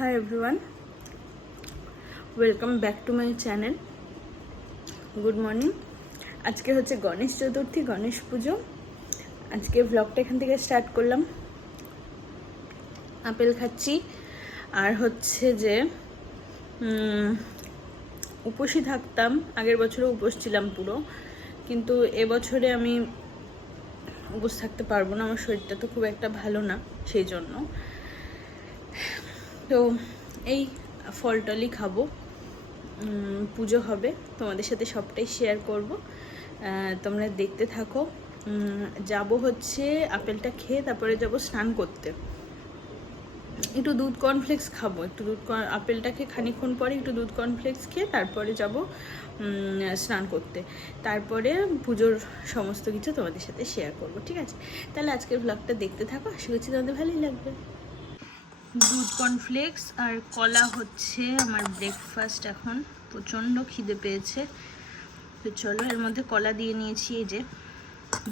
Hi everyone, welcome back to my channel. Good morning. আজকে হচ্ছে গণেশ চতুর্থী, গণেশ পুজো। আজকে ব্লগটা এখান থেকে স্টার্ট করলাম। আপেল খাচ্ছি আর হচ্ছে যে উপোসই থাকতাম। আগের বছরও উপোস ছিলাম পুরো, কিন্তু এবছরে আমি উপোস থাকতে পারবো না। আমার শরীরটা তো খুব একটা ভালো না, সেই জন্য। তো এই ফল টলই খাবো, পুজো হবে, তোমাদের সাথে সবটাই শেয়ার করব। তোমরা দেখতে থাকো। যাব হচ্ছে আপেলটা খেয়ে তারপরে যাব স্নান করতে। একটু দুধ কর্নফ্লেক্স খাবো, আপেলটা খেয়ে খানিকক্ষণ পরে একটু দুধ কর্নফ্লেক্স খেয়ে তারপরে যাব স্নান করতে। তারপরে পুজোর সমস্ত কিছু তোমাদের সাথে শেয়ার করব, ঠিক আছে? তাহলে আজকের ব্লগটা দেখতে থাকো, আশা করছি তোমাদের ভালোই লাগবে। দুধ কর্নফ্লেক্স আর কলা হচ্ছে আমার ব্রেকফাস্ট। এখন প্রচণ্ড খিদে পেয়েছে, তো চলো এর মধ্যে কলা দিয়ে নিয়েছি। এই যে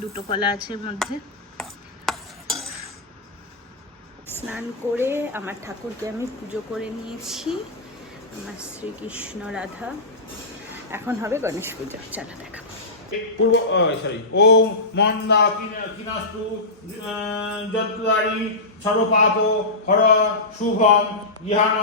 দুটো কলা আছে এর মধ্যে। স্নান করে আমার ঠাকুরকে আমি পুজো করে নিয়েছি, আমার শ্রীকৃষ্ণ রাধা। এখন হবে গণেশ পুজো, চলো দেখাবো। পূর্ব সরি ওম মন্দা কিনাস্তু যদ্বারি সর্বপাপ হর শুভম ইহান